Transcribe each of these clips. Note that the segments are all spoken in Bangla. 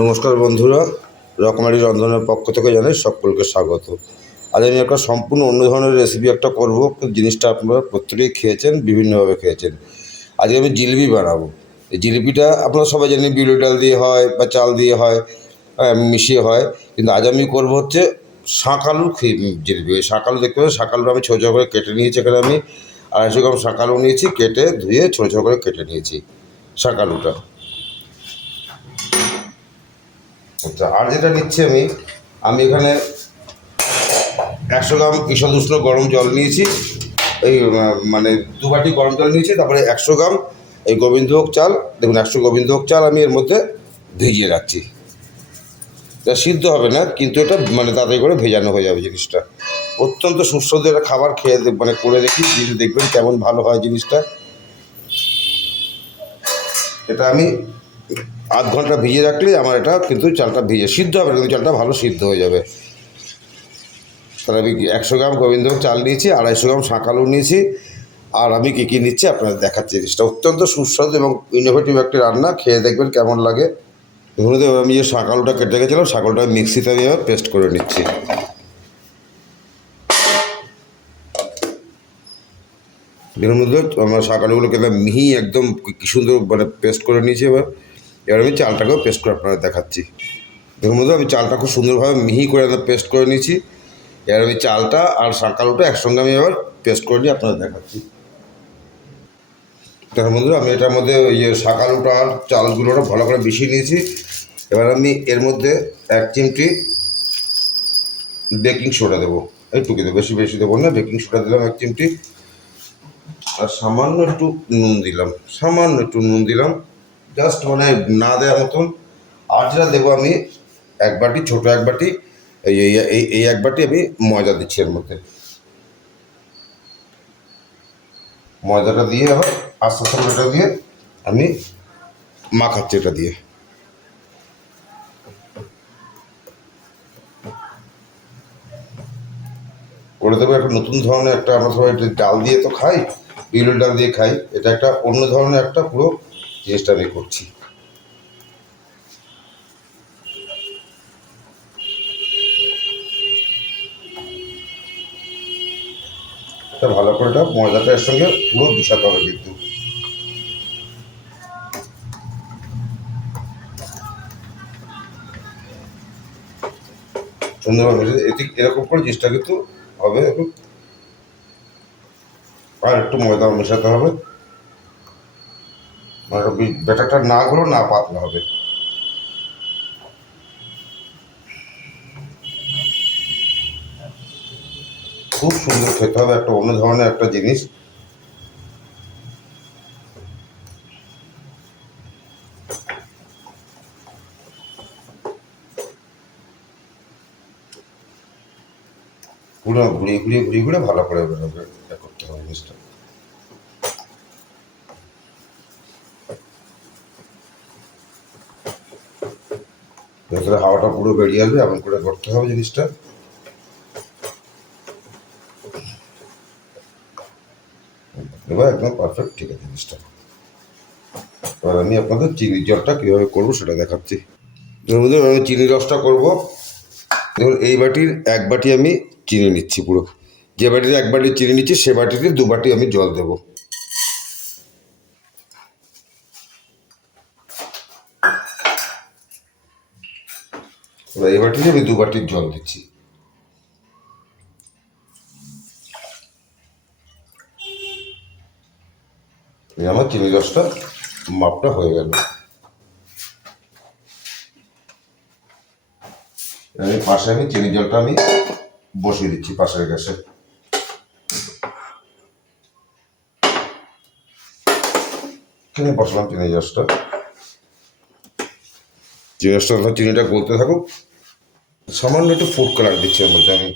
নমস্কার বন্ধুরা, রকমারি রন্ধনের পক্ষ থেকে জানাই সকলকে স্বাগত। আজ আমি একটা সম্পূর্ণ অন্য ধরনের রেসিপি একটা করব। জিনিসটা আপনারা প্রত্যেকেই খেয়েছেন, বিভিন্নভাবে খেয়েছেন। আজকে আমি জিলিপি বানাবো। এই জিলিপিটা আপনারা সবাই জানেন বিউলির ডাল দিয়ে হয় বা চাল দিয়ে হয়, মিশিয়ে হয়। কিন্তু আজ আমি করব হচ্ছে শাঁক আলুর জিলিপি। ওই শাঁক আলু দেখতে পাবেন, শাঁক আলুটা আমি ছোটো ছোটো করে কেটে নিয়েছি। এখানে আমি 250 গ্রাম শাঁক আলু নিয়েছি, কেটে ধুয়ে ছোটো ছোটো করে কেটে নিয়েছি শাঁক আলুটা। আচ্ছা, আর যেটা নিচ্ছি আমি এখানে 100 গ্রাম ঈষৎ উষ্ণ গরম জল নিয়েছি। এই মানে 2 বাটি গরম জল নিয়েছি। তারপরে 100 গ্রাম এই গোবিন্দভোগ চাল। দেখুন 100 গোবিন্দভোগ চাল আমি এর মধ্যে ভিজিয়ে রাখছি। এটা সিদ্ধ হবে না, কিন্তু এটা মানে তাড়াতাড়ি করে ভেজানো হয়ে যাবে জিনিসটা। অত্যন্ত সুস্বাদু একটা খাবার খেয়ে মানে করে দেখি, দেখবেন কেমন ভালো হয় জিনিসটা। এটা আমি আধ ঘন্টা ভিজিয়ে রাখলেই আমার এটা কিন্তু চালটা ভিজে সিদ্ধ হবে না, কিন্তু চালটা ভালো সিদ্ধ হয়ে যাবে। তাহলে আমি 100 গ্রাম গোবিন্দভোগ চাল নিয়েছি, 250 গ্রাম শাঁক আলু নিয়েছি। আর আমি কী নিচ্ছি আপনাদের দেখাচ্ছি। জিনিসটা অত্যন্ত সুস্বাদু এবং ইনোভেটিভ একটি রান্না, খেয়ে দেখবেন কেমন লাগে। দেখুন আমি যে শাঁক আলুটা কেটে রেখেছিলাম, শাঁক আলুটা মিক্সিতে আমি এবার পেস্ট করে নিচ্ছি। এর মধ্যে আমার শাঁক আলুগুলো কেটে মিহি একদম কী সুন্দর মানে পেস্ট করে নিয়েছি। এবার আমি চালটাকেও পেস্ট করে আপনাদের দেখাচ্ছি। দেখুন মধ্যে আমি চালটা খুব সুন্দরভাবে মিহি করে পেস্ট করে নিয়েছি। এবার আমি চালটা আর শাঁক আলুটা একসঙ্গে আমি এবার পেস্ট করে নিয়ে আপনাদের দেখাচ্ছি। তার মধ্যে আমি এটার মধ্যে ওই যে শাঁক আলুটা আর চালগুলোটা ভালো করে মিশিয়ে নিয়েছি। এবার আমি এর মধ্যে 1 চিমটি বেকিং সোডা দেবো। এইটুকু দেবো, বেশি বেশি দেবো না। বেকিং সোডা দিলাম 1 চিমটি। আর সামান্য একটু নুন দিলাম, সামান্য একটু নুন দিলাম, জাস্ট মানে না দেওয়ার মতন। আর যেটা দেবো আমি 1 বাটি, ছোটো 1 বাটি, এই এই এই 1 বাটি আমি ময়দা দিচ্ছি এর মধ্যে। ময়দাটা দিয়ে আবার আস্তে আস্তে এটা দিয়ে আমি মাখাচ্ছি। এটা দিয়ে করে দেবো একটা নতুন ধরনের একটা, আমরা সবাই ডাল দিয়ে তো খাই, বিউলির ডাল দিয়ে খাই। এটা একটা অন্য ধরনের একটা পুরো জিনিসটা আমি করছি। এটা ভালো করে এটা ময়দাটা এর সঙ্গে পুরো মিশাতে হবে কিন্তু সুন্দরভাবে। এরকম করে জিনিসটা কিন্তু হবে। এখন আর একটু ময়দা মেশাতে হবে, মানে ব্যাটারটা না ঘুরো না পাতলা হবে। খুব সুন্দর খেতে হবে, একটা অন্য ধরনের একটা জিনিস। পুরো ঘুরিয়ে ভালো করে বেরোবে, এটা করতে হবে জিনিসটা। ভেতরে হাওয়াটা পুরো বেরিয়ে আসবে, এমন করে করতে হবে জিনিসটা। এবার একদম পারফেক্ট, ঠিক আছে জিনিসটা। এবার আমি আপনাদের চিনির জলটা কীভাবে করবো সেটা দেখাচ্ছি। আমি চিনি রসটা করবো। দেখুন এই বাটির 1 বাটি আমি চিনি নিচ্ছি। পুরো যে বাটিতে 1 বাটি চিনি নিচ্ছি, সে বাটিতে 2 বাটি আমি জল দেবো। এবার এই বাটিতে আমি 2 বাটির জল দিচ্ছি। আমার চিনি রসটা মাপটা হয়ে গেল। আমি পাশে চিনি জলটা আমি বসিয়ে দিচ্ছি পাশের গ্যাসে। চিনি বসলাম, চিনি রসটা চিনিটা গলতে থাকুক। সামান্য একটু ফুড কালার দিচ্ছি এর মধ্যে আমি।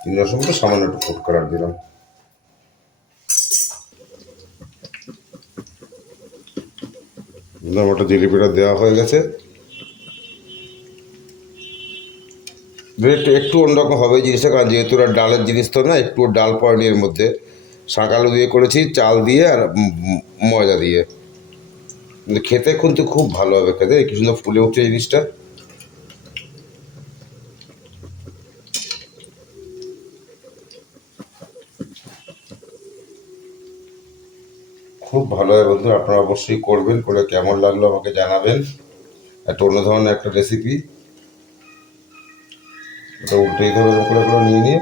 চিনি রসের মধ্যে সামান্য একটু ফুড কালার দিলাম। ওটা জিলিপিটা দেওয়া হয়ে গেছে। একটু অন্যরকম হবে জিনিসটা, কারণ যেহেতু ওরা ডালের জিনিস তো না, একটু ডাল পড়েনি এর মধ্যে। শাক আলু দিয়ে করেছি, চাল দিয়ে আর ময়দা দিয়ে। কিন্তু খেতে কিন্তু খুব ভালো হবে, খেতে কি সুন্দর ফুলে উঠছে জিনিসটা। খুব ভালো হয় বন্ধু, আপনারা অবশ্যই করবেন, করে কেমন লাগলো আমাকে জানাবেন। একটা অন্য ধরনের একটা রেসিপি। এটা উল্টে দিতে হবে করে করে নিয়ে নিয়ে।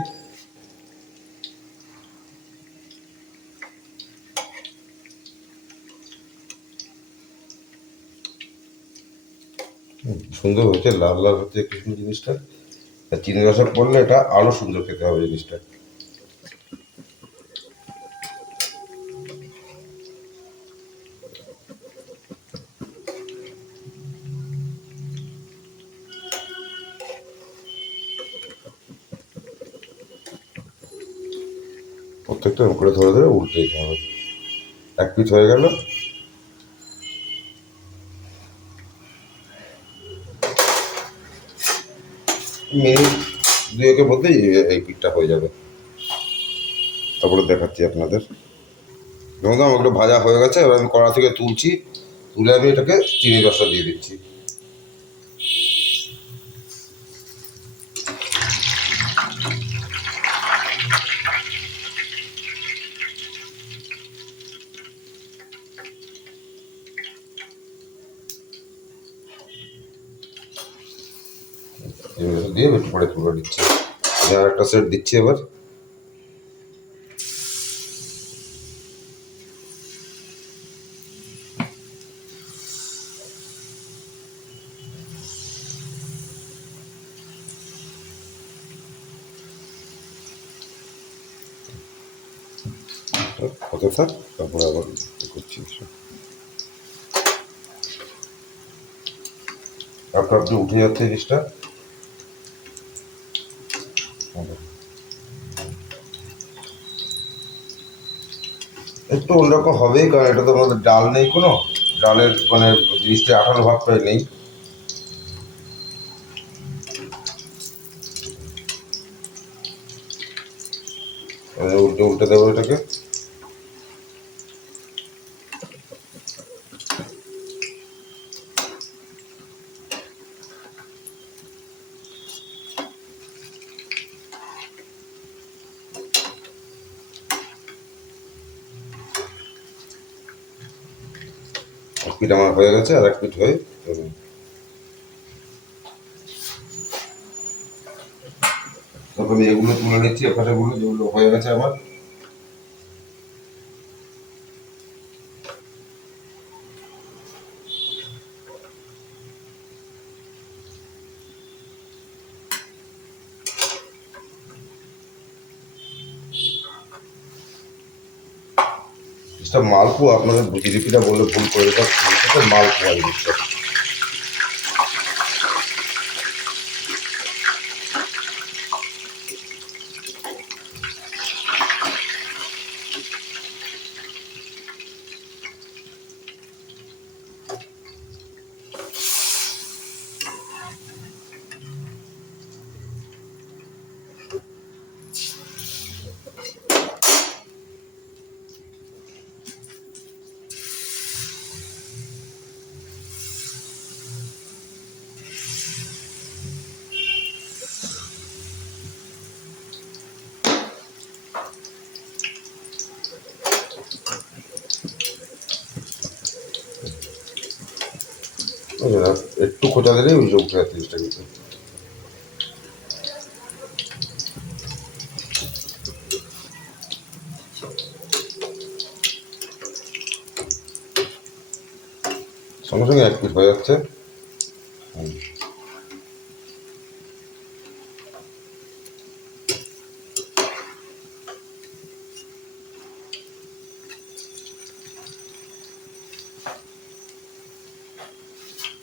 সুন্দর হয়েছে, লাল লাল হচ্ছে কিছু জিনিসটা। আর চিনি রসা পড়লে এটা আরো সুন্দর খেতে হবে জিনিসটা। প্রত্যেকটা করে ধরে ধরে উল্টে দিতে হবে। এক পিঠ হয়ে গেল। মিনিট দুয়েকের মধ্যেই এই পিঠটা হয়ে যাবে। তারপরে দেখাচ্ছি আপনাদের। এবং আমাকে ভাজা হয়ে গেছে, এবার আমি কড়া থেকে তুলছি, তুলে আমি এটাকে চিনি রসা দিয়ে দিচ্ছি। চিনি রসা দিয়ে একটু পরে তুলে দিচ্ছি। আর একটা সেট দিচ্ছি এবার। হতে থাক, তারপরে আবার করছি। আপনা আপনি উঠে যাচ্ছে জিনিসটা। একটু অন্যরকম হবেই, কারণ এটা তো আমাদের ডাল নেই কোনো, ডালের মানে জিনিসটা আঠালো ভাবটাই নেই। উল্টে উল্টে দেবো এটাকে। এক পিঠ আমার হয়ে গেছে, আর এক পিঠ হয়ে তারপর আমি এগুলো তুলে নিচ্ছি, এপাশেগুলো যেগুলো হয়ে গেছে আমার। জিনিসটা মালপোয়া, আপনাদের জিলিপিটা বললে ভুল করে দেয়, মালপোয়া জিনিসটা। একটু খোঁচা দিলেই উঠে উঠে যাচ্ছে জিনিসটা কিন্তু। সঙ্গে সঙ্গে এক পিঠ হয়ে যাচ্ছে।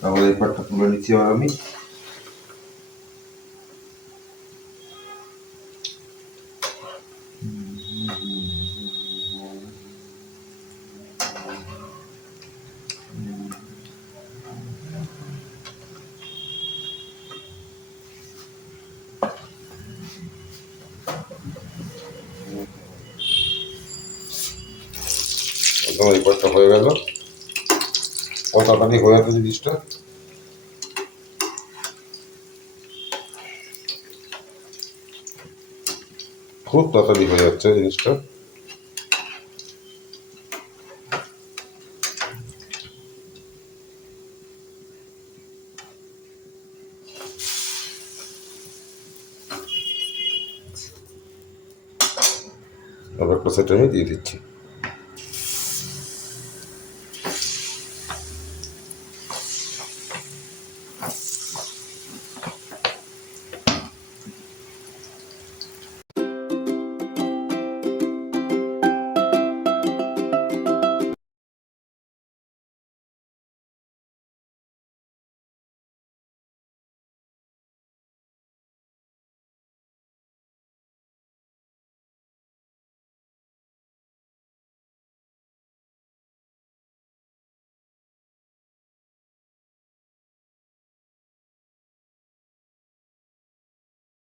তারপরে এই পাটটা তুলে নিচ্ছি এবার আমি। আমার এই পাটটা হয়ে গেল। কত তাড়াতাড়ি হয়ে যাচ্ছে জিনিসটা। খুব তাড়াতাড়ি হয়ে যাচ্ছে জিনিসটা। আবার একটা সেট আমি দিয়ে দিচ্ছি।